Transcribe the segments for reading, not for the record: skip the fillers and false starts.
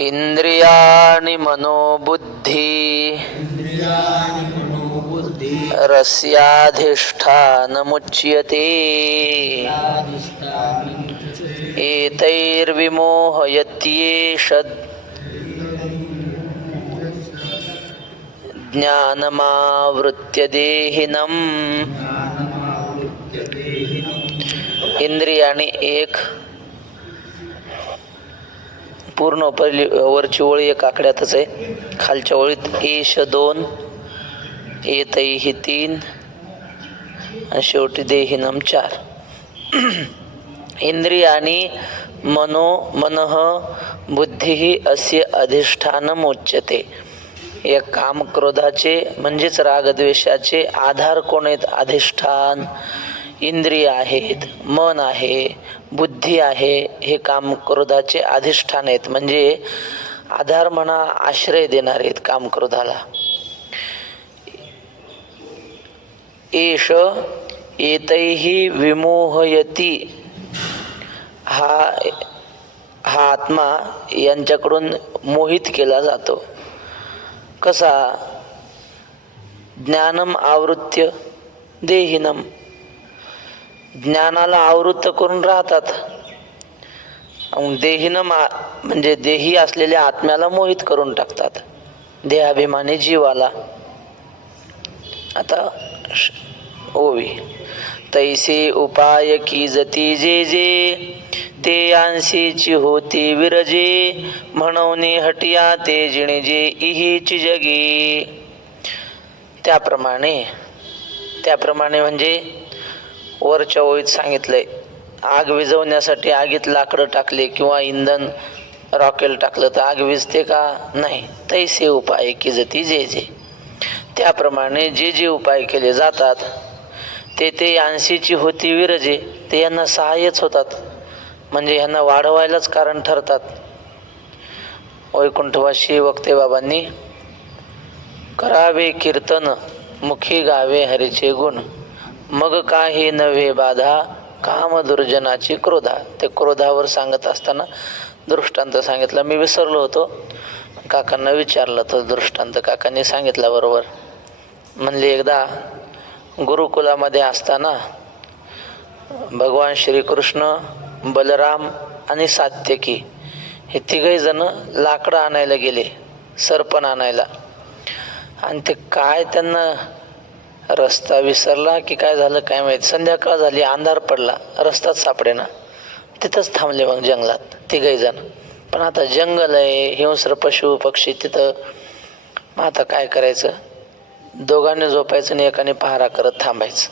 इंद्रियाणि मनोबुद्धि रस्याधिष्ठानमुच्यते एतैर्विमोहयत्येषद् ज्ञानमावृत्य देहिनम्. इंद्रियाणी एक, पूर्ण वरची ओळी एक आकड्यातच आहे, खालच्या ओळीत एष दोन, एतैहि तीन आणि शेवटी देहिनम चार. इंद्रियाणी मनः बुद्धी अस्य अधिष्ठानम उच्यते. या काम क्रोधाचे म्हणजेच रागद्वेषाचे आधार कोण आहेत? अधिष्ठान. इंद्रिय आहेत, मन आहे, बुद्धी आहे, हे काम क्रोधाचे अधिष्ठान आहेत, म्हणजे आधार म्हणा, आश्रय देणार आहेत काम क्रोधाला. एष एतैहि विमोहयति. हा आत्मा यांच्याकडून मोहित केला जातो. कसा? ज्ञानम आवृत्य देहिनम. ज्ञानाला आवृत्त करून राहतात. देहिनम म्हणजे देही असलेल्या आत्म्याला मोहित करून टाकतात, देहाभिमानी जीवाला. आता ओवी. तैसे उपाय की जती जे जे, ते यांशीची होती विरजे, म्हणवणे हटिया ते जिणे जे इहीची जगी. त्याप्रमाणे म्हणजे वरच्या ओळीत सांगितलंय, आग विझवण्यासाठी आगीत लाकडं टाकले किंवा इंधन रॉकेल टाकलं तर आग विझते का? नाही. तैसे उपाय की जती जे जे, त्याप्रमाणे जे जे उपाय केले जातात ते यांशीची होती विरजे, ते यांना सहाय्यच होतात, म्हणजे यांना वाढवायलाच कारण ठरतात. वैकुंठवासी वक्ते बाबांनी करावे कीर्तन, मुखी गावे हरीचे गुण, मग काही नव्हे बाधा, काम दुर्जनाची क्रोधा. ते क्रोधावर सांगत असताना दृष्टांत सांगितला. मी विसरलो होतो, काकांना विचारलं तर दृष्टांत काकांनी सांगितला बरोबर. म्हणले एकदा गुरुकुलामध्ये असताना भगवान श्रीकृष्ण, बलराम आणि सात्यकी हे तिघही जण लाकडं आणायला गेले, सरपण आणायला. आणि ते काय त्यांना रस्ता विसरला की काय झालं काय माहिती, संध्याकाळ झाली, अंधार पडला, रस्ताच सापडेना. तिथंच थांबले मग जंगलात तिघही जण. पण आता जंगल आहे, हिंस्र पशु पक्षी तिथं, मग आता काय करायचं? दोघांनी झोपायचं आणि एकाने पहारा करत थांबायचं.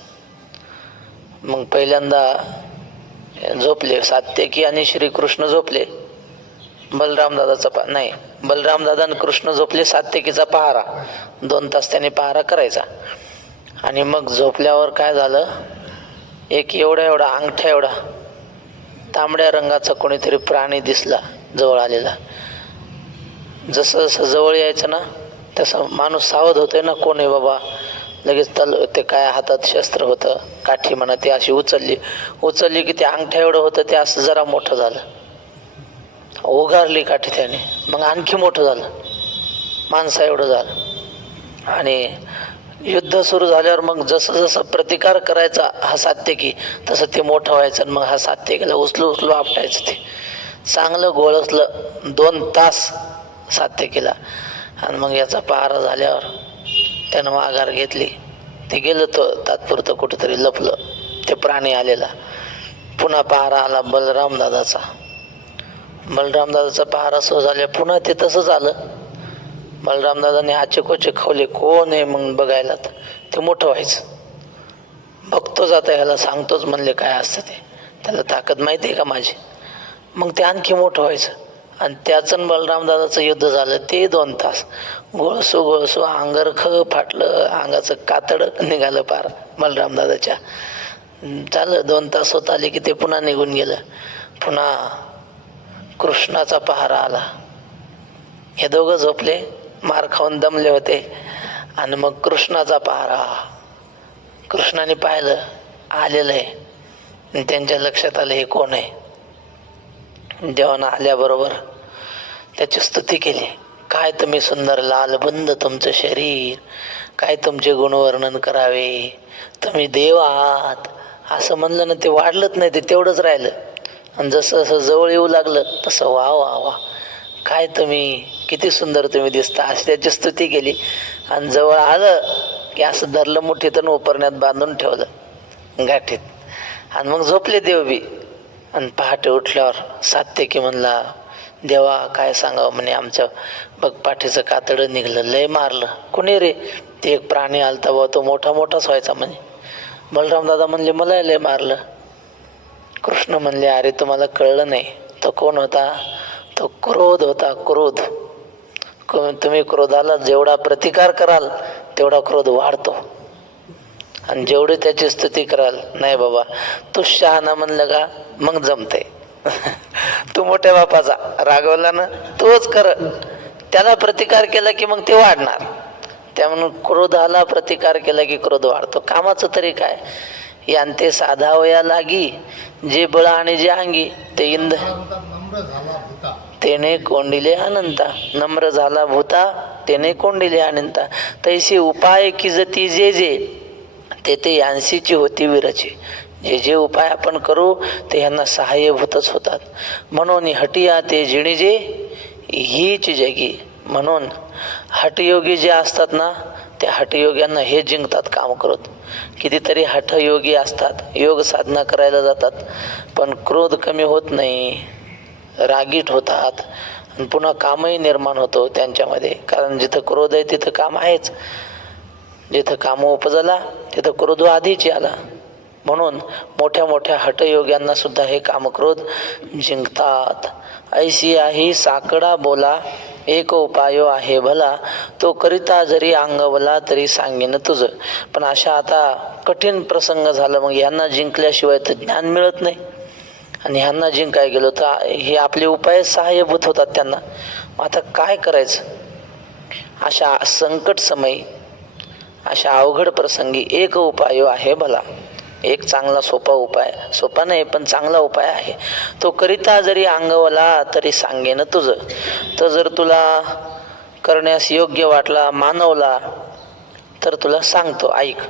मग पहिल्यांदा झोपले सात्यकी आणि श्रीकृष्ण झोपले. बलराम दादा आणि कृष्ण झोपले, सात्यकीचा पहारा 2 तास त्याने पहारा करायचा. आणि मग झोपल्यावर काय झालं, एक एवढा अंगठ्या एवढा तांबड्या रंगाचा कोणीतरी प्राणी दिसला जवळ आलेला. जसं जसं जवळ यायचं ना तसं माणूस सावध होतोय ना, कोण आहे बाबा. लगेच ते काय हातात शस्त्र होतं, काठी म्हणा, ती अशी उचलली की ते अंगठ्या एवढं होतं, ते असं जरा मोठं झालं. उगारली काठी त्याने, मग आणखी मोठं झालं, माणसा एवढं झालं. आणि युद्ध सुरू झाल्यावर मग जसं जसं प्रतिकार करायचा हा सात्यकी, तसं ते मोठं व्हायचं. मग हा सात्यकीला उचलू आपटायचं. ते चांगलं गोळसलं 2 तास सात्यकीला. आणि मग याचा पहारा झाल्यावर त्यानं माघार घेतली. ते गेलं तो तात्पुरतं कुठंतरी लपलं, ते प्राणी आलेला. पुन्हा पहारा आला बलराम दादाचा पहारा सुरू झाला. पुन्हा ते तसंच आलं. बलराम दादाने आचेकोचे खवले, कोण आहे मग बघायला. ते मोठं व्हायचं. बघतो जाता ह्याला सांगतोच म्हणले काय असतं ते, त्याला ताकद माहिती आहे का माझी. मग ते आणखी मोठं व्हायचं. आणि त्याचं बलराम दादाचं युद्ध झालं. ते 2 तास गोळसू अंगरख फाटलं, अंगाचं कातड निघालं पार बलराम दादाच्या. झालं 2 तास होत आले की ते पुन्हा निघून गेलं. पुन्हा कृष्णाचा पहारा आला. हे दोघं झोपले, मार खाऊन दमले होते. आणि मग कृष्णाचा पहारा, कृष्णाने पाहिलं आलेलं आहे. त्यांच्या लक्षात आलं हे कोण आहे. देवानं आल्याबरोबर त्याची स्तुती केली. काय तुम्ही सुंदर लालबुंद तुमचं शरीर, काय तुमचे गुणवर्णन करावे, तुम्ही देव आहात असं म्हणलं ना, ते वाढलंच नाही, ते तेवढंच राहिलं. आणि जसं जसं जवळ येऊ लागलं तसं वा वा वा, काय तुम्ही किती सुंदर तुम्ही दिसता, अशी त्याची स्तुती केली. आणि जवळ आलं की असं धरलं मुठीत आणि उपरण्यात बांधून ठेवलं गाठीत. आणि मग झोपले देव बी. आणि पहाटे उठल्यावर सात्यकी म्हणला, देवा काय सांगावं म्हणे, आमच्या बघ पाठीचं कातडं निघलं, लय मारलं. कोणी रे? ते एक प्राणी आलता बा, तो मोठा मोठाच व्हायचा म्हणे. बलराम दादा म्हणले, मला लय मारलं. कृष्ण म्हणले, अरे तुम्हाला कळलं नाही, तो कोण होता? तो क्रोध होता, क्रोध. तुम्ही क्रोधाला जेवढा प्रतिकार कराल तेवढा क्रोध वाढतो. आणि जेवढी त्याची स्तुती कराल, नाही बाबा तू शहाणा म्हणलं का मग जमते. तू मोठ्या बापाचा रागवला ना, तोच कर, त्याला प्रतिकार केला की मग ते वाढणार. त्यामुळे क्रोधाला प्रतिकार केला की क्रोध वाढतो. कामाचं तरी काय, यांते साधावया लागी, जे बळ आणि जे अंगी, ते इंद तेने कोंडिले अनंता. नम्र झाला भूता, तेने कोंडिले अनंता. तैसे उपाय की जती जे जे, ते यांशीची होती विरची. जे जे उपाय आपण करू ते यांना सहाय्यभूतच होतात. म्हणून हटिया ते जिणीजे हीच जगी. म्हणून हटयोगी जे असतात ना, त्या हटयोग्यांना हे जिंकतात काम करत. कितीतरी हठयोगी असतात, योग साधना करायला जातात, पण क्रोध कमी होत नाही, रागीट होतात. आणि पुन्हा कामही निर्माण होतो त्यांच्यामध्ये. कारण जिथं क्रोध आहे तिथं काम आहेच, जिथं काम उपजला तिथं क्रोध आधीच आला. म्हणून मोठ्या मोठ्या हठयोग्यांना सुद्धा हे कामक्रोध जिंकतात. ऐशी आहे साकडा बोला, एक उपायो आहे भला, तो करिता जरी अंगवला तरी सांगेन तुझं. पण अशा आता कठीण प्रसंग झाला, मग यांना जिंकल्याशिवाय तर ज्ञान मिळत नाही. आणि ह्यांना जिंकाय गेलो तर हे आपले उपाय सहाय्यभूत होतात त्यांना. आता काय करायचं अशा संकट समयी, अशा अवघड प्रसंगी? एक उपाय आहे भला, एक चांगला सोपा उपाय, सोपा नाही पण चांगला उपाय आहे. तो करिता जरी अंगवला तरी सांगेन तुझं. तर जर तुला करण्यास योग्य वाटला, मानवला, तर तुला सांगतो, ऐक.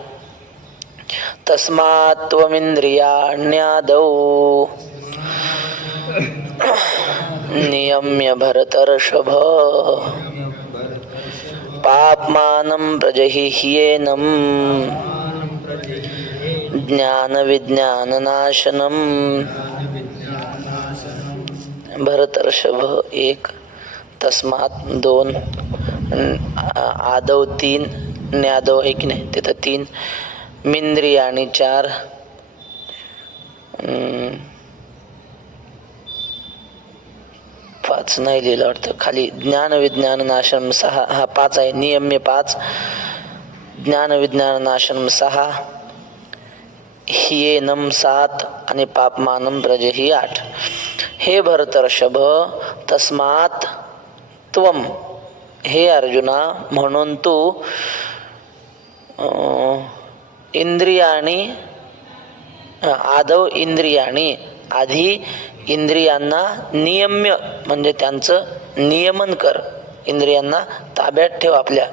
तस्मात् त्वमिंद्रियाण्यादौ नियम्य भरतर्षभ, पाप्मानं प्रजहिह्येनं ज्ञान विज्ञान नाशनम. भरतर्षभ एक, तस्मात दोन, आदव तीन, न्यादव एक नाही तिथं तीन, मिंद्रियाणी चार, पाच नाही लिहिलं वाटतं खाली. ज्ञान विज्ञान नाशनम सहा, हा पाच आहे. नियम्य पाच, ज्ञान विज्ञान नाशनम सहा, हियेनम सात आणि पापमानम ब्रज ही आठ. हे भरतर्षभ, तस्मात त्वम, हे अर्जुना, म्हणून तू इंद्रियाणी, आदव इंद्रियाणी, आधी इंद्रियांना नियम्य म्हणजे त्यांचं नियमन कर, इंद्रियांना ताब्यात ठेव आपल्या.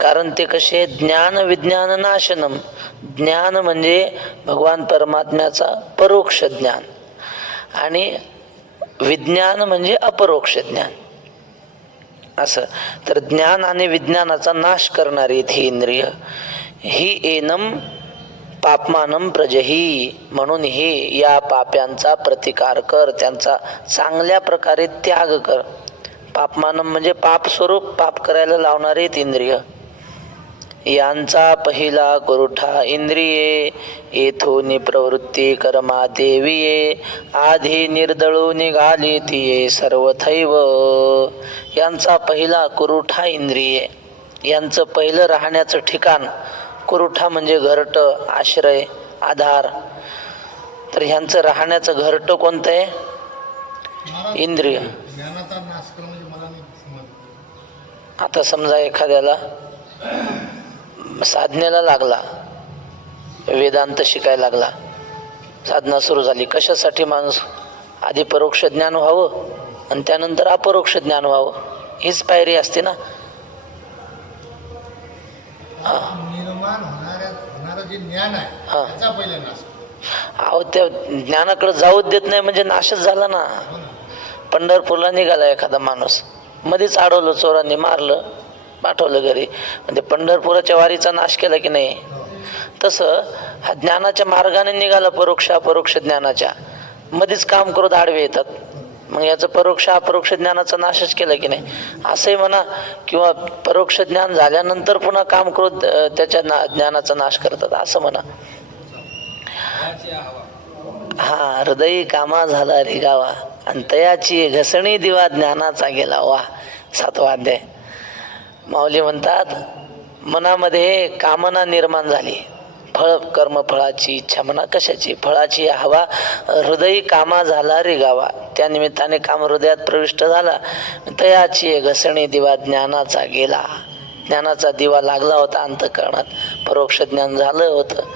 कारण ते कसे, ज्ञान विज्ञान नाशनम, ज्ञान म्हणजे भगवान परमात्म्याचा परोक्ष ज्ञान, आणि विज्ञान म्हणजे अपरोक्ष ज्ञान असं. तर ज्ञान आणि विज्ञानाचा नाश करणारी ही इंद्रिय. ही एनम पापमानम प्रजही, म्हणून ही या पाप्यांचा प्रतिकार कर, त्यांचा चांगल्या प्रकारे त्याग कर. पापमानम म्हणजे पाप स्वरूप, पाप करायला लावणारे इंद्रिय. यांचा पहिला कुरुठा इंद्रिये, येथून प्रवृत्ती कर्मा देविये, आधी निर्दळू निघाली तिये सर्वथैव. यांचा पहिला कुरुठा इंद्रिये, यांचं पहिलं राहण्याचं ठिकाण. कुरुठा म्हणजे घरट, आश्रय, आधार. तर ह्यांचं राहण्याचं घरट कोणतं आहे? इंद्रिय. आता समजा एखाद्याला साधनेला लागला, वेदांत शिकायला लागला, साधना सुरू झाली. कशासाठी? माणूस आधी परोक्ष ज्ञान व्हावं आणि त्यानंतर अपरोक्ष ज्ञान व्हावं, हीच पायरी असते ना. निर्माण होणारं जे ज्ञान आहे हा. त्याचा पहिला नाश. अहो त्या ज्ञानाकडे जाऊच देत नाही म्हणजे नाशच झाला ना. हो ना. पंढरपूरला निघाला एखादा माणूस, मध्येच अडवलं, चोरांनी मारलं, पाठवलं घरी, म्हणजे पंढरपुराच्या वारीचा नाश केला की नाही. हो. तसं हा ज्ञानाच्या मार्गाने निघाला, परोक्ष अपरोक्ष ज्ञानाच्या मध्येच काम करत आडवे येतात. मग याचं परोक्ष अपरोक्ष ज्ञानाचा नाशच केला की नाही असंही म्हणा, किंवा परोक्ष ज्ञान झाल्यानंतर पुन्हा काम करून त्याच्या ज्ञानाचा नाश करतात असं म्हणा. हा, हृदयी कामा झाला रे गावा, आणि तयाची घसणी दिवा ज्ञानाचा गेला. वा, 7वा अध्याय. माऊली म्हणतात, मनामध्ये कामना निर्माण झाली, फळ कर्म फळाची इच्छा, म्हणा कशाची, फळाची हवा, हृदयी कामा झाला रे गावा, त्या निमित्ताने काम हृदयात प्रविष्ट झाला. तयाची घसणी दिवा ज्ञानाचा गेला, ज्ञानाचा दिवा लागला होता अंतःकरणात, परोक्ष ज्ञान झालं होतं,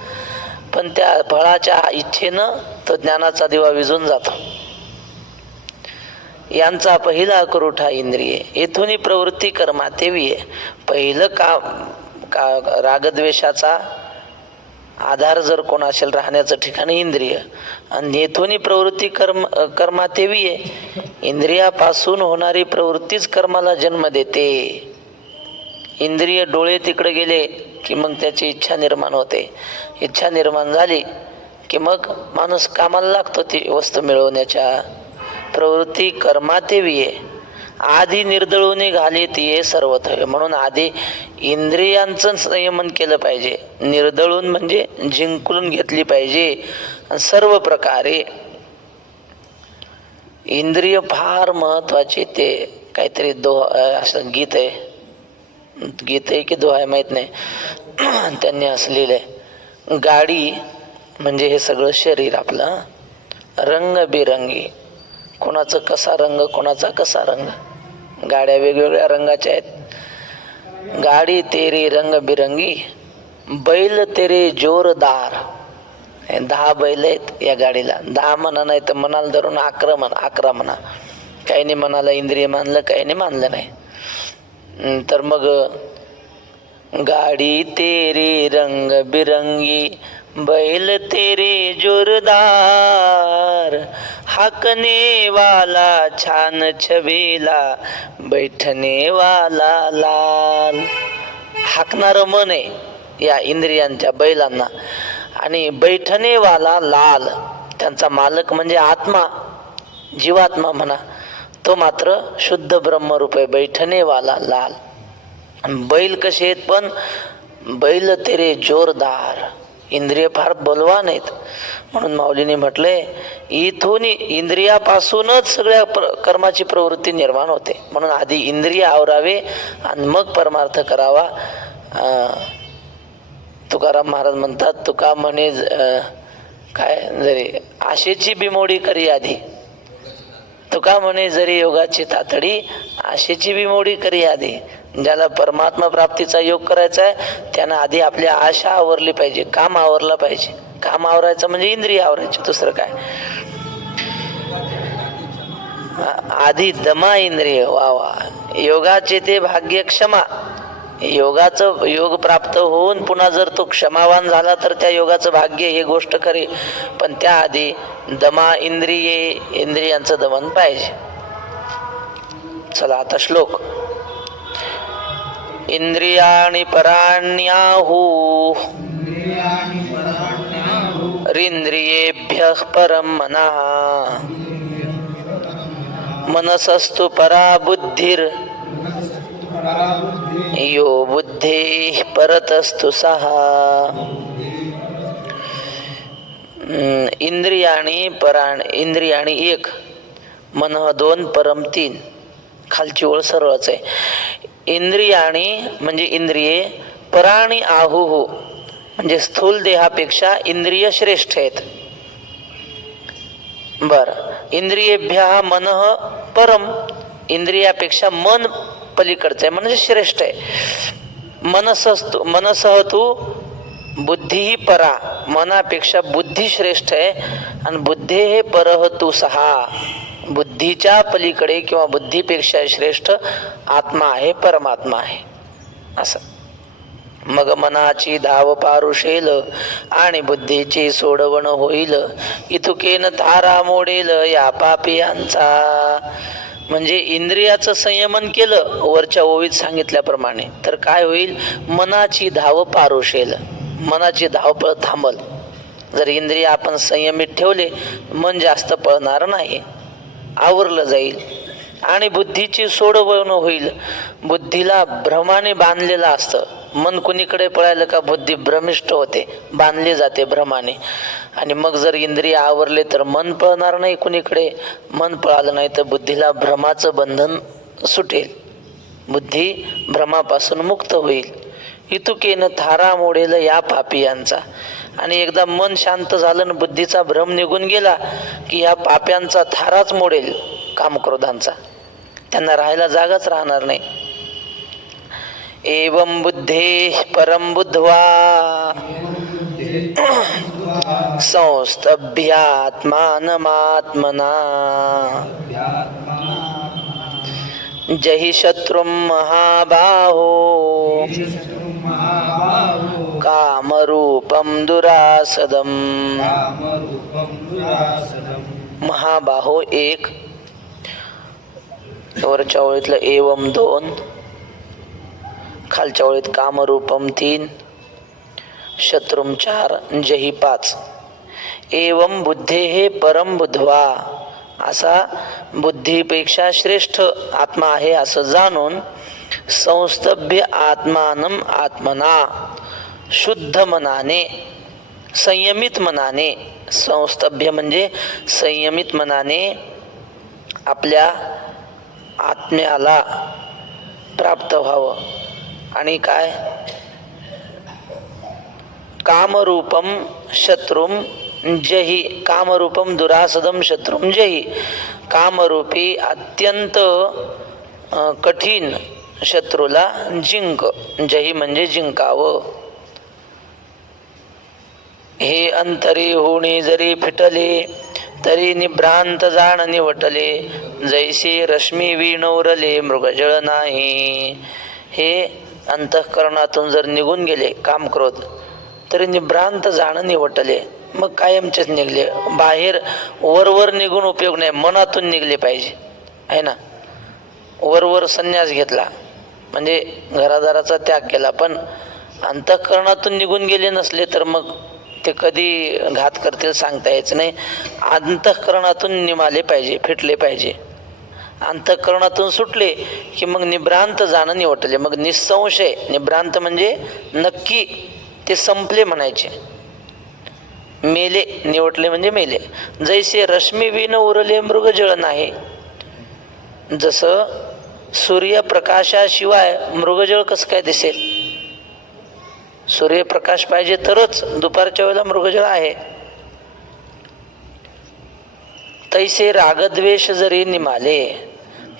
पण त्या फळाच्या इच्छेनं तो ज्ञानाचा दिवा विझून जातो. यांचा पहिला करुठा इंद्रिये, येथून प्रवृत्ती कर्मा तेवी आहे. पहिलं का रागद्वेषाचा आधार जर कोण असेल राहण्याचं ठिकाण इंद्रिय, आणि येथून प्रवृत्ती कर्मा तेवी आहे. इंद्रियापासून होणारी प्रवृत्तीच कर्माला जन्म देते. इंद्रिय डोळे तिकडे गेले की मग त्याची इच्छा निर्माण होते, इच्छा निर्माण झाली की मग माणूस कामाला लागतो ती वस्तू मिळवण्याच्या. प्रवृत्ती कर्मातेवी आहे, आधी निर्दळून घाली ती सर्वथवे. म्हणून आधी इंद्रियांचं संयमन केलं पाहिजे, निर्दळून म्हणजे जिंकून घेतली पाहिजे. सर्व प्रकारे इंद्रिय फार महत्वाचे. ते काहीतरी असं गीत आहे की दोहा आहे माहीत नाही, त्यांनी असं लिहिलंय, गाडी म्हणजे हे सगळं शरीर आपलं रंगबिरंगी, कोणाचं कसा रंग कोणाचा कसा रंग, गाड्या वेगवेगळ्या रंगाच्या आहेत. गाडी तेरी रंगबिरंगी, बैल तेरे जोरदार. 10 बैल आहेत या गाडीला, 10 म्हणा, नाही तर मनाला धरून 11 म्हणा. काही नाही मनाला इंद्रिय मानलं, काही नाही मानलं नाही. तर मग गाडी तेरी रंग बिरंगी, बैल तेरे जोरदार, हाकने वाला छान छबीला, बैठने वाला लाल. हाकणारं मन आहे या इंद्रियांच्या बैलांना, आणि बैठने वाला लाल, त्यांचा मालक म्हणजे आत्मा, जीवात्मा म्हणा, तो मात्र शुद्ध ब्रह्मरूप आहे. बैठने वाला लाल. बैल कसे आहेत, पण बैल तेरे जोरदार, इंद्रिय फार बलवान आहेत. म्हणून माऊलीने म्हटलंय, इथून इंद्रियापासूनच सगळ्या कर्माची प्रवृत्ती निर्माण होते. म्हणून आधी इंद्रिय आवरावे आणि मग परमार्थ करावा. तुकाराम महाराज म्हणतात, तुका म्हणे काय, जरी आशेची बिमोडी करी आधी, तुका म्हणे जरी योगाची तातडी, आशेची बिमोडी करी आधी. ज्याला परमात्मा प्राप्तीचा योग करायचा आहे त्यानं आधी आपली आशा आवरली पाहिजे, काम आवरला पाहिजे. काम आवरायचं म्हणजे इंद्रिय आवरायचे, दुसरं काय. आधी दमा इंद्रिय. वा वा, योगाचे ते भाग्य क्षमा. योगाचं योग प्राप्त होऊन पुन्हा जर तो क्षमावान झाला तर त्या योगाचं भाग्य, हे गोष्ट खरी. पण त्याआधी दमा इंद्रिये, इंद्रियांचं दमन पाहिजे. चला आता श्लोक. इंद्रियाणि पराण्याहु रिंद्रियेभ्यः परं मनः, मनसस्तु परा बुद्धिर, यो बुद्धेः परतस्तु सः. इंद्रियाणि पराण, इंद्रियाणि 1, मनः 2, परम 3. खालची ओळ सरळच आहे. इंद्रियाणी म्हणजे इंद्रिये, पराणी आहुहु म्हणजे स्थूल देहापेक्षा इंद्रिय श्रेष्ठ आहेत. बर, इंद्रियेभ्यः मनः परम, इंद्रियापेक्षा मन पलीकडचं आहे म्हणजे श्रेष्ठ आहे. मनसः तू बुद्धी परा, मनापेक्षा बुद्धी श्रेष्ठ आहे. आणि बुद्धे हे परह तू सहा, बुद्धीच्या पलीकडे किंवा बुद्धीपेक्षा श्रेष्ठ आत्मा आहे, परमात्मा आहे असं. मग मनाची धाव पारुशेल आणि बुद्धीची सोडवण होईल, इतुकेन तारा मोडेल या पापियांचा. म्हणजे इंद्रियाचं संयमन केलं वरच्या ओवीत सांगितल्याप्रमाणे तर काय होईल, मनाची धाव पारुशेल, मनाची धावपळ थांबल. जर इंद्रिय आपण संयमित ठेवले मन जास्त पळणार नाही, आवरलं जाईल. आणि बुद्धीची सोडवण होईल, बुद्धीला भ्रमाने बांधलेलं असतं. मन कुणीकडे पळायलं का बुद्धी भ्रमिष्ट होते, बांधली जाते भ्रमाने. आणि मग जर इंद्रिय आवरले तर मन पळणार नाही कुणीकडे. मन पळालं नाही तर बुद्धीला भ्रमाचं बंधन सुटेल, बुद्धी भ्रमापासून मुक्त होईल. इतुकेन थारा मोडेल या पापियांचा. आणि एकदा मन शांत झालं, बुद्धीचा भ्रम निघून गेला की या पाप्यांचा थाराच मोडेल, कामक्रोधांचा. त्यांना राहायला जागाच राहणार नाही. एवं बुद्धे परम बुद्ध्वा संस्तभ्यात्मानमात्मना जहि शत्रुं महाबाहो कामरूपं दुरासदम. महाबाहो एक, वरच्या ओळीतलं एवम दोन, खालच्या ओळीत कामरूपम तीन, शत्रुम चार, जही पाच. एवम बुद्धे हे परम बुद्धवा, असा बुद्धीपेक्षा श्रेष्ठ आत्मा आहे असं जाणून संस्तभ्य आत्मानम आत्मना, शुद्ध मनाने, संयमित मनाने, संस्तभ्य म्हणजे संयमित मनाने आपल्या आत्म्याला प्राप्त व्हावं. आणि काय, कामरूपम शत्रुम जही, कामरूपम दुरासदम शत्रुम जही, कामरूपी अत्यंत कठीण शत्रूला जिंक, जही म्हणजे जिंकावं. हे अंतरी होणी जरी फिटले तरी निभ्रांत जाण निवटले, जैसे रश्मी विणवरले मृगजळ नाही. हे अंतःकरणातून जर निघून गेले काम क्रोध तरी निभ्रांत जाण निवटले, मग कायमचेच निघले. बाहेर वरवर निघून उपयोग नाही, मनातून निघले पाहिजे आहे ना. वरवर संन्यास घेतला म्हणजे घरादाराचा त्याग केला, पण अंतःकरणातून निघून गेले नसले तर मग ते कधी घात करतील सांगता यायचं नाही. अंतःकरणातून निमाले पाहिजे, फिटले पाहिजे. अंतःकरणातून सुटले की मग निभ्रांत जाणं निवटले, मग निसंशय. निभ्रांत म्हणजे नक्की ते संपले म्हणायचे, मेले. निवटले म्हणजे मेले. जैसे रश्मी विण उरले मृगजळ नाही, जसं सूर्यप्रकाशाशिवाय मृगजळ कसं काय दिसेल. सूर्यप्रकाश पाहिजे तरच दुपारच्या वेळेला मृगजळ आहे. तैसे रागद्वेष जरी निमाले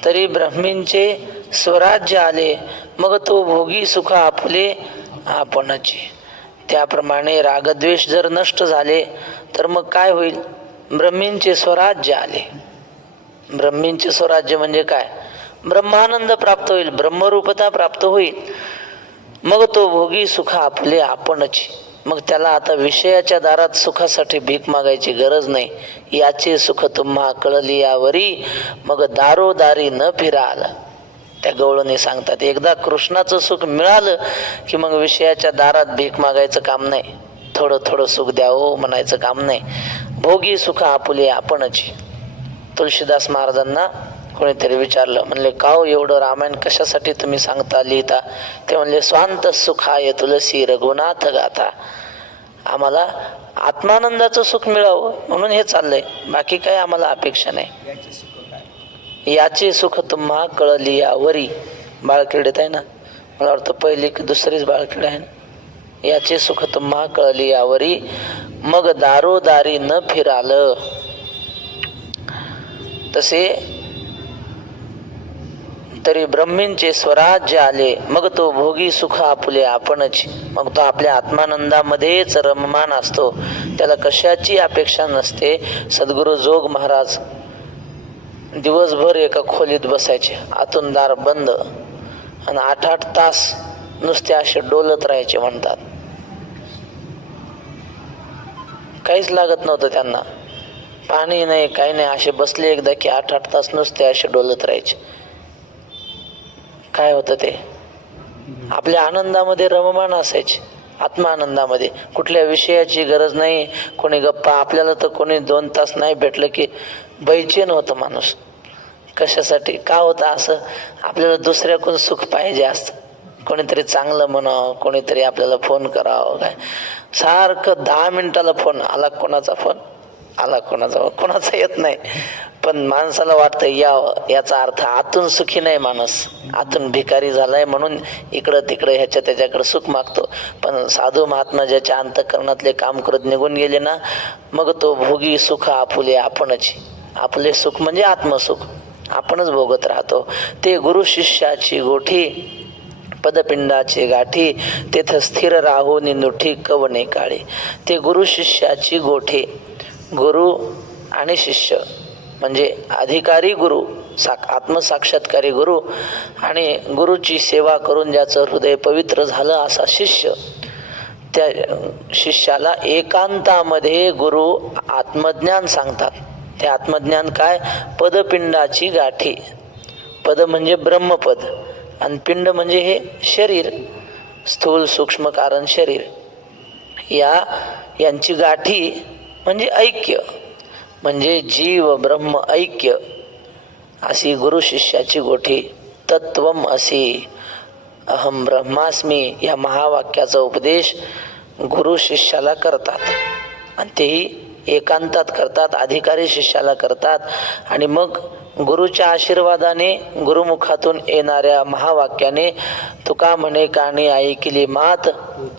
तरी ब्रह्मींचे स्वराज्य आले, मग तो भोगी सुख आपले आपणची. त्याप्रमाणे रागद्वेष जर नष्ट झाले तर मग काय होईल, ब्रह्मींचे स्वराज्य आले. ब्रह्मींचे स्वराज्य म्हणजे काय, ब्रह्मानंद प्राप्त होईल, ब्रह्मरूपता प्राप्त होईल. मग तो भोगी सुख आपले आपणची. मग त्याला आता विषयाच्या दारात सुखासाठी भीक मागायची गरज नाही. याचे सुख तुम्हा कळली यावरी, मग दारोदारी न फिराल. त्या गवळणी सांगतात, एकदा कृष्णाचं सुख मिळालं की मग विषयाच्या दारात भीक मागायचं काम नाही, थोडं थोडं सुख द्यावं म्हणायचं काम नाही. भोगी सुख आपुले आपणची. तुलसीदास महाराजांना कोणीतरी विचारलं, म्हणले का हो एवढं रामायण कशासाठी तुम्ही सांगता लिहिता. ते म्हणले, स्वांत सुखाय तुलसी रघुनाथ गाथा. आम्हाला आत्मानंदाचं सुख मिळावं म्हणून हे चाललंय, बाकी काय आम्हाला अपेक्षा नाही. याचे सुख तुम्हा कळली यावरी. बाळक्रीडेत आहे ना, मला वाटतं पहिली की दुसरीच बाळक्रीड आहे ना. याचे सुख तुम्हा कळली यावरी, मग दारोदारी न फिराल. तसे तरी ब्रह्मींचे स्वराज्य आले, मग तो भोगी सुख आपुले आपणच. मग तो आपल्या आत्मानंदामध्येच रममान असतो, त्याला कशाची अपेक्षा नसते. सद्गुरु जोग महाराज दिवसभर एका खोलीत बसायचे, आतून दार बंद, आणि 8-8 तास नुसते असे डोलत राहायचे म्हणतात. काहीच लागत नव्हतं त्यांना, पाणी नाही काही नाही, असे बसले एकदा की 8-8 तास नुसते असे डोलत राहायचे. काय होतं ते? आपल्या आनंदामध्ये रममाण असायचे, आत्मानंदामध्ये. कुठल्या विषयाची गरज नाही, कोणी गप्पा. आपल्याला तर कोणी 2 तास नाही भेटलं की बैचेन होतं माणूस. कशासाठी? का होतं असं? आपल्याला दुसऱ्याकडून सुख पाहिजे असतं, कोणीतरी चांगलं म्हणावं, कोणीतरी आपल्याला फोन करावं. काय सारखं 10 मिनिटाला फोन आला, कोणाचा फोन आला, कोणाचा येत नाही. पण माणसाला वाटतं यावं. याचा अर्थ आतून सुखी नाही माणूस, आतून भिकारी झालाय, म्हणून इकडं तिकडं ह्याच्या त्याच्याकडे सुख मागतो. पण साधू महात्मा ज्याच्या अंतःकरणातले काम करत निघून गेले ना, मग तो भोगी सुख आपुले आपणच. आपले सुख म्हणजे आत्मसुख, आपणच भोगत राहतो. ते गुरु शिष्याची गोठी, पदपिंडाचे गाठी, तेथ स्थिर राहून नुठी कवने काळी. ते गुरु शिष्याची गोठी. गुरु आणि शिष्य म्हणजे अधिकारी गुरु, आत्मसाक्षात्कारी गुरु, आणि गुरुची सेवा करून ज्याचं हृदय पवित्र झालं असा शिष्य. त्या शिष्याला एकांतामध्ये गुरु आत्मज्ञान सांगतात. ते आत्मज्ञान काय? पदपिंडाची गाठी. पद म्हणजे ब्रह्मपद, आणि पिंड म्हणजे हे शरीर, स्थूल सूक्ष्म कारण शरीर. यांची गाठी म्हणजे ऐक्य, म्हणजे जीव ब्रह्म ऐक्य. अशी गुरु शिष्याची गोठी. तत्वम असी अहम ब्रह्मास्मी या महावाक्याचा उपदेश गुरु शिष्याला करतात, आणि तेही एकांतात करतात, अधिकारी शिष्याला करतात. आणि मग गुरुच्या आशीर्वादाने, गुरुमुखातून येणाऱ्या महावाक्याने, तुका म्हणे कानी ऐकली मात,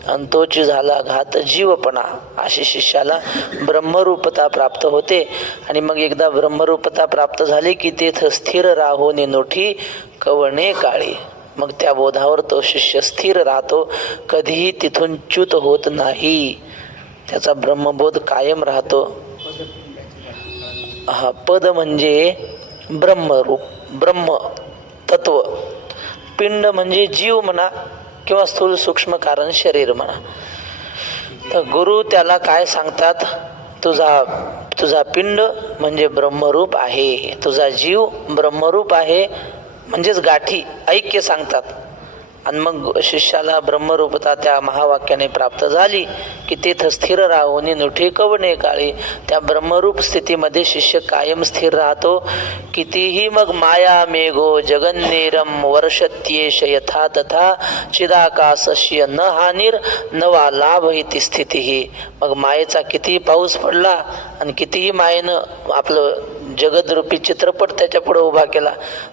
अंतोची झाला घात जीवपणा, अशी शिष्याला ब्रह्मरूपता प्राप्त होते. आणि मग एकदा ब्रह्मरूपता प्राप्त झाली की तेथ स्थिर राहून नोठी कवणे काळी. मग त्या बोधावर तो शिष्य स्थिर राहतो, कधीही तिथून च्युत होत नाही. त्याचा ब्रह्मबोध कायम राहतो. हा पद म्हणजे ब्रह्मरूप, ब्रह्म तत्व. पिंड म्हणजे जीव म्हणा, किंवा स्थूल सूक्ष्म कारण शरीर म्हणा. तर गुरु त्याला काय सांगतात? तुझा पिंड म्हणजे ब्रह्मरूप आहे, तुझा जीव ब्रह्मरूप आहे, म्हणजेच गाठी ऐक्य सांगतात. आणि मग शिष्याला ब्रह्मरूपता त्या महावाक्याने प्राप्त झाली की तेथ स्थिर राहून नुठी कवणे काळी. त्या ब्रह्मरूप स्थितीमध्ये शिष्य कायम स्थिर राहतो. कितीही मग माया मेघो जगन्नेरम वर्षत्येश यथा तथा चिदाकाशस्य न हानिर नवा लाभ इति स्थिती. मग मायेचा कितीही पाऊस पडला आणि कितीही मायेनं आपलं जगदरूपी चित्रपट त्याच्या पुढे उभा केला,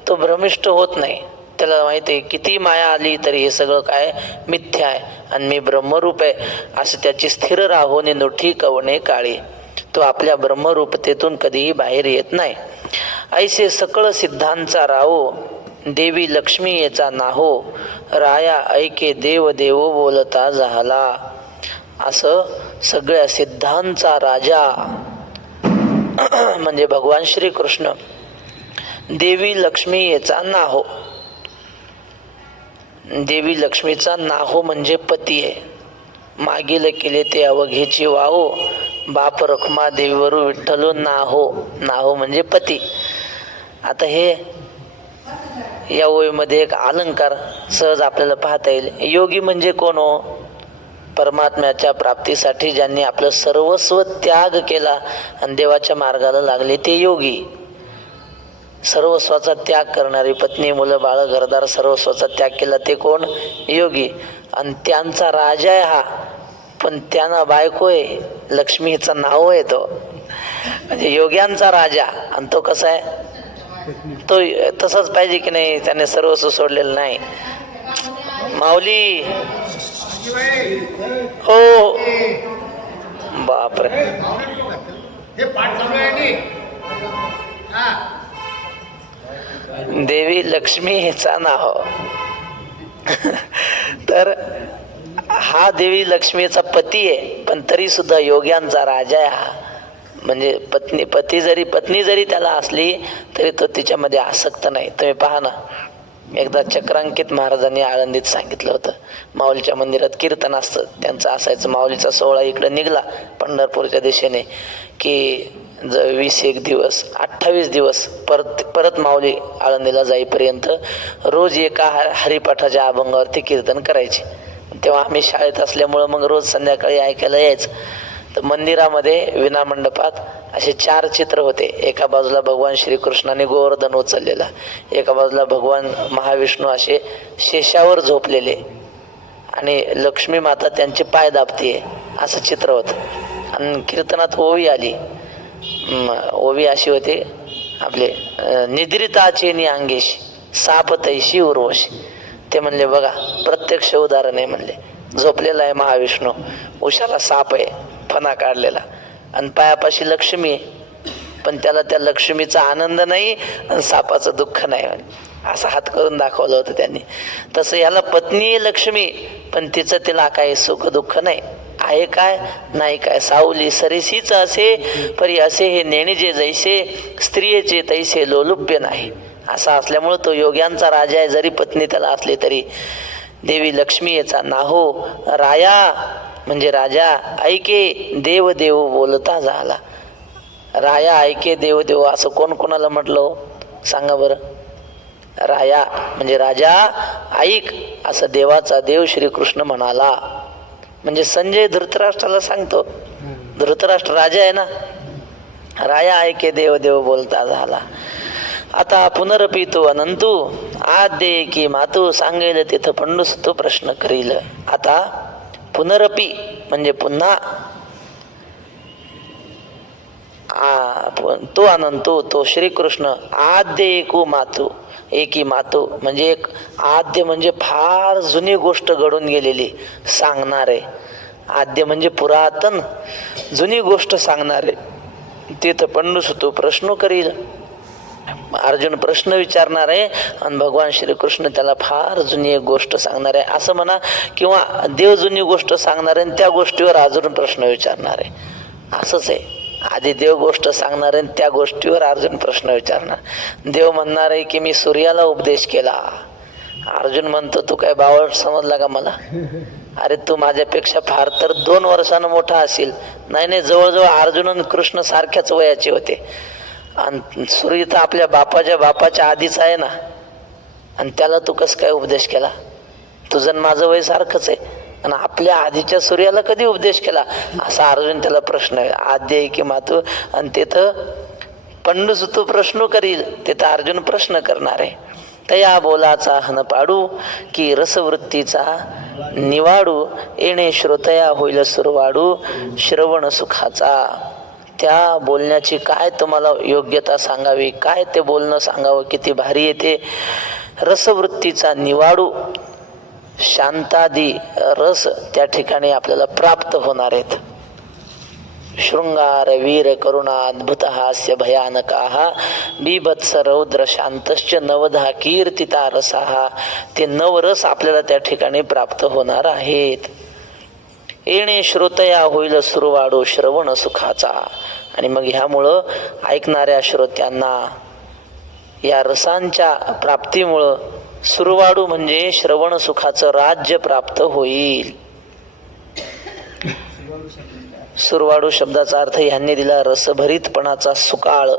तो भ्रमिष्ट होत नाही. त्याला माहिती आहे किती माया आली तरी हे सगळं काय मिथ्या आहे, आणि मी ब्रह्मरूप आहे, असं त्याची स्थिर राहून नोठी कवणे काळी. तो आपल्या ब्रह्मरूपतेतून कधीही बाहेर येत नाही. ऐसे सकळ सिद्धांचा राहो, देवी लक्ष्मी याचा नाहो, राया ऐके देव देव बोलता झाला. असं सगळ्या सिद्धांचा राजा म्हणजे भगवान श्रीकृष्ण, देवी लक्ष्मी याचा नाहो. देवी लक्ष्मीचा नाहो म्हणजे पती आहे. मागील केले ते अवघेची वाहो, बाप रखमा देवीवरू विठ्ठलो नाहो. नाहो म्हणजे पती. आता हे या ओळीमध्ये एक अलंकार सहज आपल्याला पाहता येईल. योगी म्हणजे कोण हो? परमात्म्याच्या प्राप्तीसाठी ज्यांनी आपलं सर्वस्व त्याग केला आणि देवाच्या मार्गाला लागले ते योगी. सर्वस्वाचा त्याग करणारी, पत्नी मुलं बाळ घरदार सर्वस्वाचा त्याग केला ते कोण? योगी. आणि त्यांचा राजा आहे हा, पण त्यांना बायको आहे लक्ष्मी, हिचं नाव आहे तो. म्हणजे योग्यांचा राजा. आणि तो कसा आहे? तो तसंच पाहिजे की नाही? त्याने सर्वस्व सोडलेलं नाही. माऊली हो, बापरे, हे पाठ चालू आहे. देवी लक्ष्मी हिचा नाव. तर हा देवी लक्ष्मीचा पती आहे, पण तरी सुद्धा योग्यांचा राजा आहे हा. म्हणजे पत्नी जरी त्याला असली तरी तो तिच्यामध्ये आसक्त नाही. तुम्ही पहा ना, एकदा चक्रांकित महाराजांनी आळंदीत सांगितलं होतं, माऊलीच्या मंदिरात कीर्तन असतं त्यांचं असायचं. माऊलीचा सोहळा इकडं निघाला पंढरपूरच्या दिशेने की 21 दिवस 28 दिवस परत माऊली आळंदीला जाईपर्यंत रोज एका हरिपाठाच्या अभंगावरती कीर्तन करायचे. तेव्हा आम्ही शाळेत असल्यामुळं मग रोज संध्याकाळी ऐकायला यायचं. तर मंदिरामध्ये विनामंडपात असे 4 चित्र होते. एका बाजूला भगवान श्रीकृष्णाने गोवर्धन उचललेला, एका बाजूला भगवान महाविष्णू असे शेषावर झोपलेले आणि लक्ष्मी माता त्यांचे पाय दाबतीये असं चित्र होतं. आणि कीर्तनात ओवी आली. ओवी अशी होते आपले निद्रिताचे नि अंगेशी साप तैशी उर्वशी. ते म्हणले बघा प्रत्यक्ष उदाहरण आहे. म्हणले झोपलेला आहे महाविष्णू, उशाला साप आहे फणा काढलेला आणि पायापाशी लक्ष्मी आहे, पण त्याला त्या लक्ष्मीचा आनंद नाही आणि सापाचं दुःख नाही. असा हात करून दाखवलं होतं त्यांनी. तसं याला पत्नी लक्ष्मी, पण तिचं तिला काही सुख दुःख नाही. आहे काय नाही काय सावली सरीसीच असे परी असे हे नेणीजे जैसे स्त्रियेचे तैसे लोलुप्य नाही. असा असल्यामुळं तो योग्यांचा राजा आहे. जरी पत्नी त्याला असली तरी देवी लक्ष्मी याचा नाहो राया म्हणजे राजा ऐके देव देव बोलता झाला. राया ऐके देव देव असं कोण कोणाला म्हटलं सांगा बरं. राया म्हणजे राजा ऐक असं देवाचा देव श्रीकृष्ण म्हणाला. म्हणजे संजय धृतराष्ट्राला सांगतो, धृतराष्ट्र राजा आहे ना, राया ऐके देव देव बोलता झाला. आता पुनरपी तो अनंतू आद्य की मातू सांगेल तिथं पंडूस तो प्रश्न करील. आता पुनरपी म्हणजे पुन्हा, तो अनंतो तो श्रीकृष्ण आद्य एकू मातू एकी मातू म्हणजे एक आद्य म्हणजे फार जुनी गोष्ट घडून गेलेली सांगणारे. आद्य म्हणजे पुरातन जुनी गोष्ट सांगणारे. तिथं पंडूस तो प्रश्न करील. अर्जुन प्रश्न विचारणार आहे आणि भगवान श्रीकृष्ण त्याला फार जुनी एक गोष्ट सांगणार आहे असं म्हणा, किंवा देव जुनी गोष्ट सांगणार आहे त्या गोष्टीवर अर्जुन प्रश्न विचारणार आहे असंच आहे. आधी देव गोष्ट सांगणार आहे त्या गोष्टीवर अर्जुन प्रश्न विचारणार. देव म्हणणार आहे की मी सूर्याला उपदेश केला. अर्जुन म्हणतो तू काय बावळ समजला का मला? अरे तू माझ्यापेक्षा फार तर 2 वर्षानं मोठा असेल. नाही जवळजवळ अर्जुन आणि कृष्ण सारख्याच वयाचे होते. आणि सूर्य तर आपल्या बापाच्या आधीच आहे ना, आणि त्याला तू कसं काय उपदेश केला? तुझं माझं वय सारखंच आहे आणि आपल्या आधीच्या सूर्याला कधी उपदेश केला असा अर्जुन त्याला प्रश्न आहे. आद्य की मातू आणि तिथं पंडूस तू प्रश्न करील, तिथं अर्जुन प्रश्न करणार आहे. तया बोलाचा हन पाडू की रसवृत्तीचा निवाडू येणे श्रोतया होईल सुरवाडू श्रवण सुखाचा. त्या बोलण्याची काय तुम्हाला योग्यता सांगावी, काय ते बोलणं सांगावं, किती भारी येते. रसवृत्तीचा निवाडू शांतादी रस त्या ठिकाणी आपल्याला प्राप्त होणार आहेत. शृंगार वीर करुणा अद्भुत हास्य भयानका बिभत्स रौद्र शांतश्च नवधा कीर्तिता रसाहा. ते नवरस आपल्याला त्या ठिकाणी प्राप्त होणार आहेत. येणे श्रोतया होईल सुरवाडू श्रवण सुखाचा. आणि मग ह्यामुळं ऐकणाऱ्या श्रोत्यांना या रसांच्या प्राप्तीमुळं सुरवाडू म्हणजे श्रवण सुखाचं राज्य प्राप्त होईल. सुरवाडू शब्दाचा अर्थ ह्यांनी दिला रसभरीतपणाचा सुकाळ.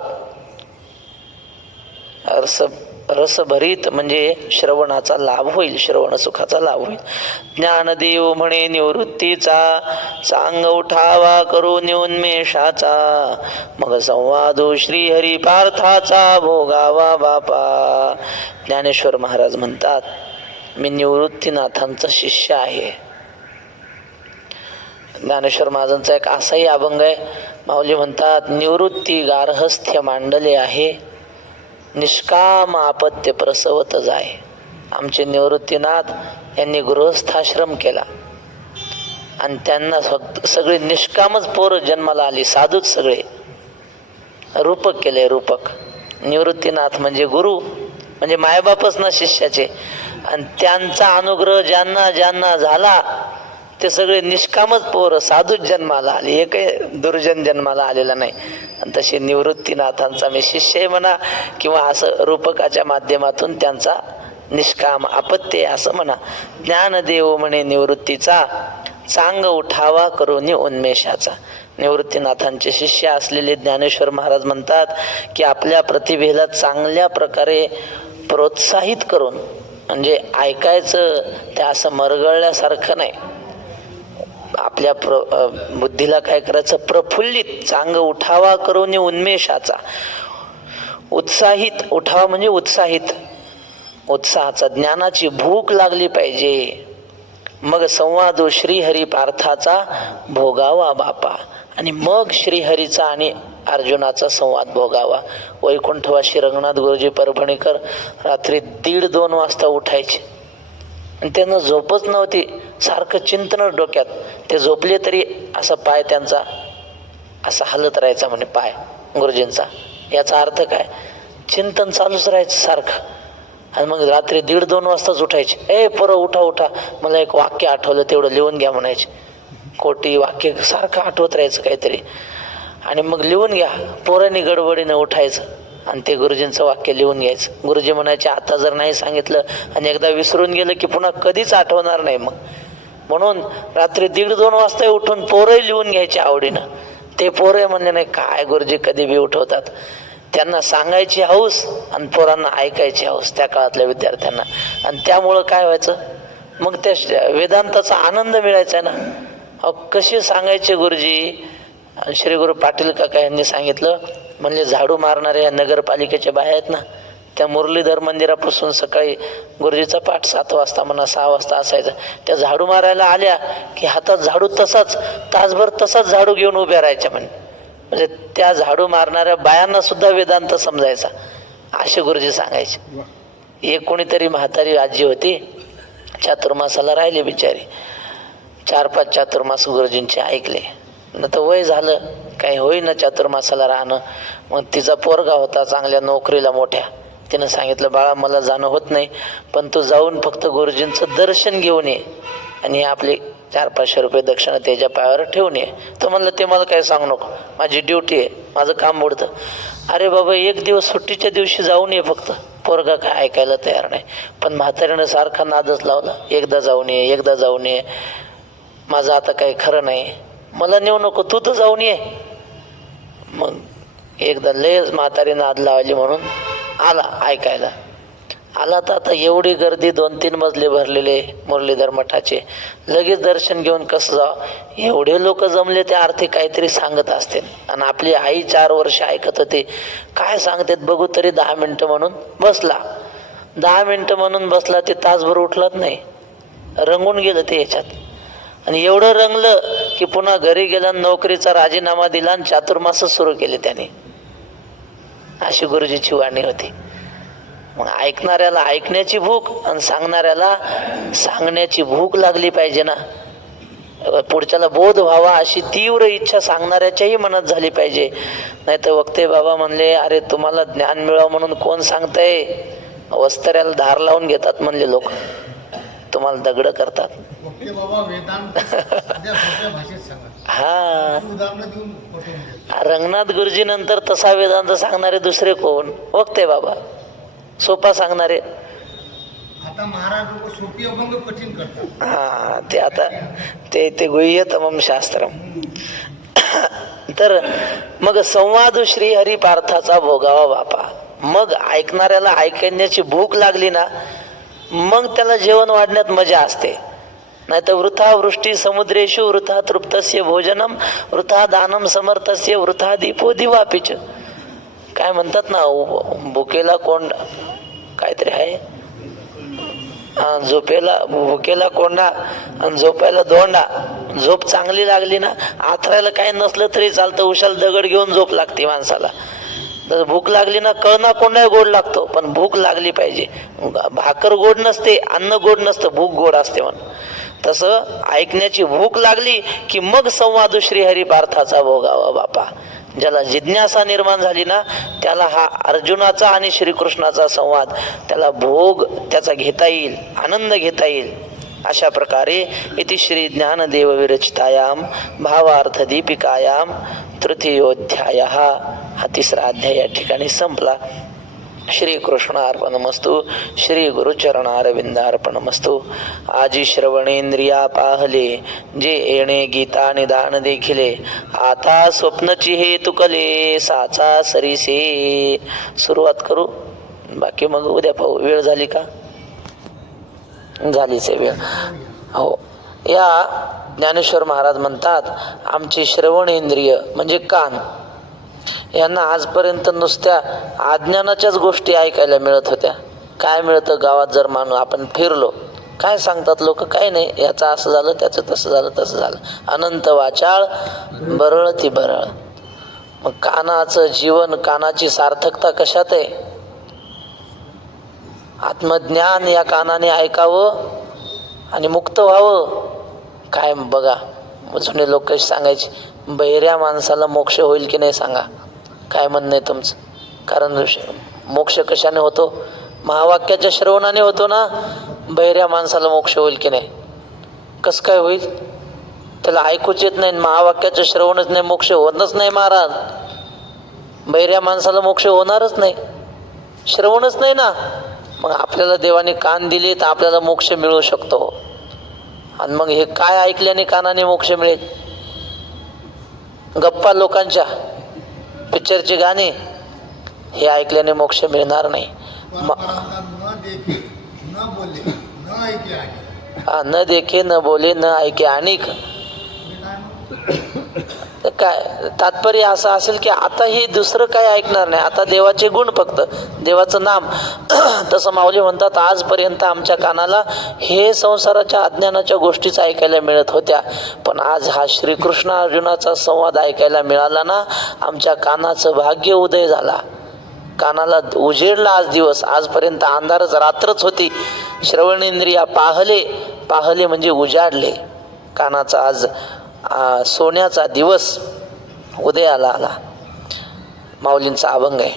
रसभरीत म्हणजे श्रवणाचा लाभ होईल, श्रवण सुखाचा लाभ होईल. ज्ञानदेव म्हणे निवृत्तीचा सांग उठावा करू न्योन्मेषाचा मग संवादो श्रीहरी पार्थाचा भोगावा बापा. ज्ञानेश्वर महाराज म्हणतात मी निवृत्तीनाथांचा शिष्य आहे. ज्ञानेश्वर महाराजांचा एक असाही अभंग आहे. माऊली म्हणतात निवृत्ती गार्हस्थ्य मांडले आहे निष्काम आपत्य प्रसवत जाय. आमचे निवृत्तीनाथ यांनी गृहस्थाश्रम केला आणि त्यांना सगळे निष्कामच पोरं जन्माला आली, साधूच सगळे. रूपक केले रूपक. निवृत्तीनाथ म्हणजे गुरु म्हणजे मायबापच ना शिष्याचे. आणि त्यांचा अनुग्रह ज्यांना ज्यांना झाला ते सगळे निष्कामच पोरं साधूच जन्माला आले, एकही दुर्जन जन्माला आलेला नाही. आणि तशी निवृत्तीनाथांचा मी शिष्य आहे म्हणा, किंवा असं रूपकाच्या माध्यमातून त्यांचा निष्काम अपत्य असं म्हणा. ज्ञानदेव म्हणे निवृत्तीचा, चांग उठावा करून उन्मेषाचा. निवृत्तीनाथांचे शिष्य असलेले ज्ञानेश्वर महाराज म्हणतात की आपल्या प्रतिभेला चांगल्या प्रकारे प्रोत्साहित करून, म्हणजे ऐकायचं ते असं मरगळल्यासारखं नाही, आपल्या बुद्धीला काय करायचं, प्रफुल्लित, चांग उठावा करून उन्मेषाचा. उत्साहित, उठावा म्हणजे उत्साहित, उत्साहाचा, ज्ञानाची भूक लागली पाहिजे. मग संवादो श्रीहरी पार्थाचा भोगावा बापा, आणि मग श्रीहरीचा आणि अर्जुनाचा संवाद भोगावा. वैकुंठवासी रंगनाथ गुरुजी परभणीकर रात्री 1:30-2 वाजता उठायचे आणि त्यांना झोपच नव्हती, सारखं चिंतन डोक्यात. ते झोपले तरी असा पाय त्यांचा असा हलत राहायचा, म्हणे पाय गुरुजींचा. याचा अर्थ काय, चिंतन चालूच राहायचं सारखं. आणि मग रात्री 1:30-2 वाजताच उठायचे. पोरं उठा उठा, मला एक वाक्य आठवलं, तेवढं लिहून घ्या म्हणायचे. कोटी वाक्य सारखं आठवत राहायचं काहीतरी, आणि मग लिहून घ्या. पोरांनी गडबडीनं उठायचं आणि ते गुरुजींचं वाक्य लिहून घ्यायचं. गुरुजी म्हणायचे आता जर नाही सांगितलं आणि एकदा विसरून गेलं की पुन्हा कधीच आठवणार नाही. मग म्हणून रात्री 1:30-2 वाजता उठून पोरंही लिहून घ्यायचे आवडीनं. ते पोरं म्हणले नाही काय गुरुजी कधी बी उठवतात. त्यांना सांगायची हौस आणि पोरांना ऐकायची हौस त्या काळातल्या विद्यार्थ्यांना. आणि त्यामुळं काय व्हायचं, मग त्या वेदांताचा आनंद मिळायचा ना. कसे सांगायचे गुरुजी, श्री गुरु पाटील काका यांनी सांगितलं, म्हणजे झाडू मारणाऱ्या या नगरपालिकेच्या बाया आहेत ना, त्या मुरलीधर मंदिरापासून सकाळी गुरुजीचा पाठ 7 वाजता म्हणा 6 वाजता असायचा. त्या झाडू मारायला आल्या की हातात झाडू तसाच, तासभर तसाच झाडू घेऊन उभ्या राहायच्या. म्हणजे त्या झाडू मारणाऱ्या बायांना सुद्धा वेदांत समजायचा, असे गुरुजी सांगायचे. एक कोणीतरी म्हातारी आजी होती, चातुर्मासाला राहिली बिचारी. 4-5 चातुर्मास गुरुजींचे ऐकले. न तर वय झालं, काही होईना चातुर्मासाला राहणं. मग तिचा पोरगा होता चांगल्या नोकरीला मोठ्या. तिनं सांगितलं बाळा मला जाणं होत नाही, पण तू जाऊन फक्त गुरुजींचं दर्शन घेऊन ये आणि हे आपले 400-500 रुपये दक्षिणा त्याच्या पायावर ठेवून ये. तो म्हणलं ते मला काय सांगू नको, माझी ड्युटी आहे, माझं काम बुडतं. अरे बाबा 1 दिवस सुट्टीच्या दिवशी जाऊन ये फक्त. पोरगा काय ऐकायला तयार नाही, पण म्हातारीनं सारखा नादच लावला, एकदा जाऊन ये, एकदा जाऊन ये. माझं आता काही खरं नाही, मला नेऊ नको, तू तर जाऊन ये. मग एकदा लय म्हातारी नाद लावली म्हणून आला ऐकायला. आला तर आता एवढी गर्दी, 2-3 मजले भरलेले मुरलीधर मठाचे, लगेच दर्शन घेऊन कसं जावं. एवढे लोक जमले ते अर्थी काहीतरी सांगत असते. आणि आपली आई 4 वर्ष ऐकत होती, काय सांगतात बघू तरी. 10 मिनटं म्हणून बसला. 10 मिनटं म्हणून बसला, ते तासभर उठलंच नाही, रंगून गेलं ते याच्यात. आणि एवढं रंगलं की पुन्हा घरी गेला, नोकरीचा राजीनामा दिला आणि चातुर्मासच सुरू केले त्याने. अशी गुरुजीची वाणी होती. मग ऐकणाऱ्याला ऐकण्याची भूक आणि सांगणाऱ्याला सांगण्याची भूक लागली पाहिजे ना. पुढच्याला बोध व्हावा अशी तीव्र इच्छा सांगणाऱ्याच्याही मनात झाली पाहिजे. नाही तर वक्ते बाबा म्हणले, अरे तुम्हाला ज्ञान मिळावं म्हणून कोण सांगताय, वस्त्र्याला धार लावून घेतात म्हणले लोक, तुम्हाला दगड करतात. बाबा वेदांत साध्या सोप्या भाषेत सांगा. हा, उदाहरण देऊन पटवून द्या. रंगनाथ गुरुजी नंतर तसा वेदांत सांगणारे दुसरे कोण, वक्ते बाबा सोपा सांगणारे. आता महाराज लोक सोपी अभंग कठीण करतात. हा, ते आता ते गुह्य तमम शास्त्रम. तर मग संवाद श्रीहरी पार्थाचा भोगावा बापा. मग ऐकणाऱ्याला ऐकण्याची भूक लागली ना, मग त्याला जेवण वाढण्यात मजा असते. नाही तर वृथा वृष्टी समुद्रेषु वृथा तृप्तस्य भोजनम वृथा दानम समर्थस्य वृथा दीपो दिवापिच. काय म्हणतात ना, भुकेला कोंडा काहीतरी आहे, झोपेला भुकेला कोंडा आणि झोपायला दोंडा. झोप चांगली लागली ना, आथरायला काही नसलं तरी चालतं, उशाल दगड घेऊन झोप लागते माणसाला. जर भूक लागली ना, कळना कोंडा गोड लागतो, पण भूक लागली पाहिजे. भाकर गोड नसते, अन्न गोड नसतं, भूक गोड असते. म्हणून तसं ऐकण्याची भूक लागली की मग संवाद श्रीहरी पार्थाचा भोगावा बापा. ज्याला जिज्ञासा निर्माण झाली ना, त्याला हा अर्जुनाचा आणि श्रीकृष्णाचा संवाद, त्याला भोग त्याचा घेता येईल, आनंद घेता येईल. अशा प्रकारे इति श्री ज्ञानदेव विरचितायां भावार्थ दीपिकायां तृतीयोध्याय हा तिसरा अध्याय या ठिकाणी संपला. श्रीकृष्णार्पणमस्तु. श्री गुरुचरणारविंदार्पणमस्तु. आजी श्रवणेंद्रिया पाहले जे येणे गीता निदान देखिले, आता स्वप्नची हे तुकले साचा सरीसे. सुरुवात करू, बाकी मग उद्या पाहू. वेळ झाली का? झालीच आहे वेळ. हो, या ज्ञानेश्वर महाराज म्हणतात आमची श्रवणेंद्रिय म्हणजे कान यांना आजपर्यंत नुसत्या अज्ञानाच्याच गोष्टी ऐकायला मिळत होत्या. काय मिळतं गावात जर आपण फिरलो, काय सांगतात लोक? काय नाही, याचं असं झालं, त्याचं तसं झालं, तसं झालं. अनंत वाचाळ बरळ ती बरळ. मग कानाचं जीवन, कानाची सार्थकता कशात आहे? आत्मज्ञान या कानाने ऐकावं आणि मुक्त व्हावं. काय बघा, जुने लोक कशी सांगायचे, बहिऱ्या माणसाला मोक्ष होईल की नाही सांगा. काय म्हणणं आहे तुमचं? कारण मोक्ष कशाने होतो? महावाक्याच्या श्रवणाने होतो ना. बहिऱ्या माणसाला मोक्ष होईल की नाही? कसं काय होईल? त्याला ऐकूच येत नाही, महावाक्याचं श्रवणच नाही, मोक्ष होतच नाही महाराज. बहिऱ्या माणसाला मोक्ष होणारच नाही, श्रवणच नाही ना. मग आपल्याला देवाने कान दिले तर आपल्याला मोक्ष मिळू शकतो. आणि मग हे काय ऐकल्याने कानाने मोक्ष मिळेल? गप्पा लोकांच्या, पिक्चरचे गाणे, हे ऐकल्याने मोक्ष मिळणार नाही. न देखे न बोले न ऐके अनेक. काय तात्पर्य असं असेल की आता हे दुसरं काय ऐकणार नाही, आता देवाचे गुण, फक्त देवाचं नाम. तसं माऊली म्हणतात आजपर्यंत आमच्या कानाला हे संसाराच्या अज्ञानाच्या गोष्टीच ऐकायला मिळत होत्या, पण आज हा श्रीकृष्ण अर्जुनाचा संवाद ऐकायला मिळाला ना, आमच्या कानाचं भाग्य उदय झाला. कानाला उजेडला आज दिवस. आजपर्यंत अंधारच, रात्रच होती. श्रवणेंद्रिया पाहले, पाहले म्हणजे उजाडले. कानाचा आज सोन्याचा दिवस उदयाला आला. माऊलींचा अभंग आहे.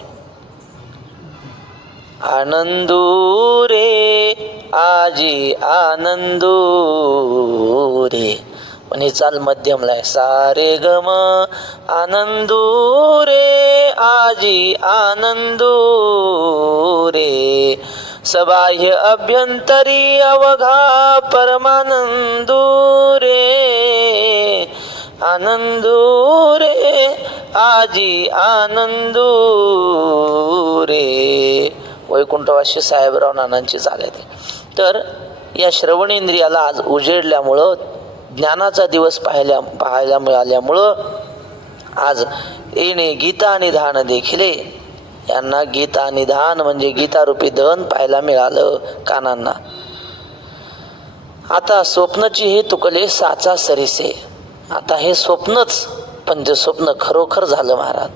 आनंदू रे आजी आनंदू रे, पण ही चाल मध्यमला आहे. सारे गम आनंदू रे आजी आनंदू रे, सबाह्य अभ्यंतरी अवघा परमानंदू रे. आनंदू रे आजी आनंदू रे. वैकुंठवासी साहेबराव नानांची चाल आहे. तर या श्रवणेंद्रियाला आज उजेडल्यामुळं, ज्ञानाचा दिवस पाहायला मिळाल्यामुळं आज येणे गीता निधान देखिले, यांना गीता निधान म्हणजे गीतारूपी धन पाहायला मिळालं कानांना. आता स्वप्नची हे तुकले साचा सरीसे. आता हे स्वप्नच, पण ते स्वप्न खरोखर झालं महाराज.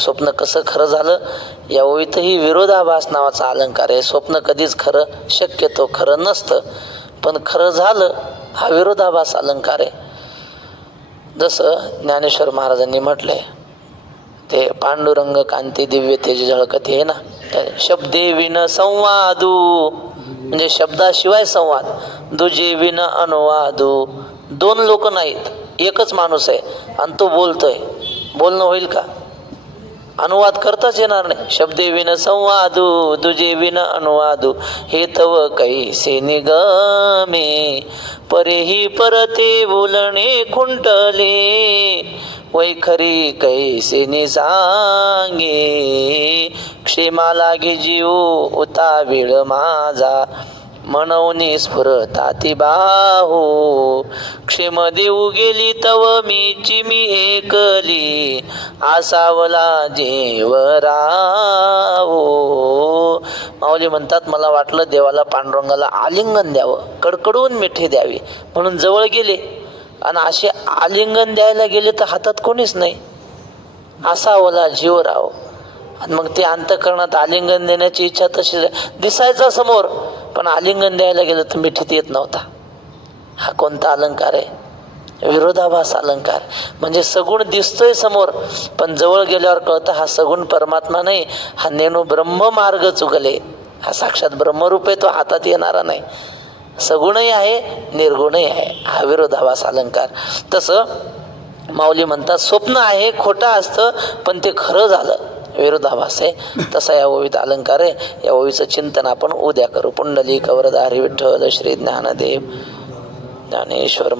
स्वप्न कसं खरं झालं? या ओळीतही विरोधाभास नावाचा अलंकार आहे. स्वप्न कधीच खरं, शक्यतो खरं नसतं, पण खरं झालं हा विरोधाभास अलंकार आहे. जसं ज्ञानेश्वर महाराजांनी म्हटलंय, ते पांडुरंग कांती दिव्य तेज झळकत आहे ना, शब्दे विन संवादू म्हणजे शब्दाशिवाय संवाद, दुजे विन अनुवादू. दोन लोक नाहीत, एकच माणूस आहे आणि तो बोलतोय. बोलणं होईल का? अनुवाद करताच येणार नाही. शब्दे विन संवादू दुजे विन अनुवादू, हे तव कैसे निगमे परेही परते बोलणे खुंटले, वैखरी कैसे निसांगे क्षेमा लागे जीव उतावीळ माझा, मनवनी स्फुरताती बाहो, क्षेम देऊ गेली तव मीची मी एकली, आसावला जेवराहो. माऊली म्हणतात मला वाटलं देवाला पांडुरंगाला आलिंगन द्यावं, कडकडून मिठी द्यावी म्हणून जवळ गेले, आणि असे आलिंगन द्यायला गेले तर हातात कोणीच नाही. आसावला जीवराव. आणि मग ते अंतःकरणात आलिंगन देण्याची इच्छा तशी दिसायचा समोर, पण आलिंगन द्यायला गेलं तर मिठीत येत नव्हता. हा कोणता अलंकार आहे? विरोधाभास अलंकार. म्हणजे सगुण दिसतोय समोर, पण जवळ गेल्यावर कळतं हा सगुण परमात्मा नाही, हा नेणू ब्रह्म मार्ग चुकले. हा साक्षात ब्रह्मरूप आहे, तो हातात येणारा नाही. सगुणही आहे निर्गुणही आहे, हा विरोधाभास अलंकार. तसं माऊली म्हणतात स्वप्न आहे, खोटं असतं पण ते खरं झालं, विरोधाभास आहे. तसा या ओवीत अलंकार आहे. या ओवीचं चिंतन आपण उद्या करू. पुंडलिक वरद हरी विठ्ठल श्री ज्ञानदेव ज्ञानेश्वर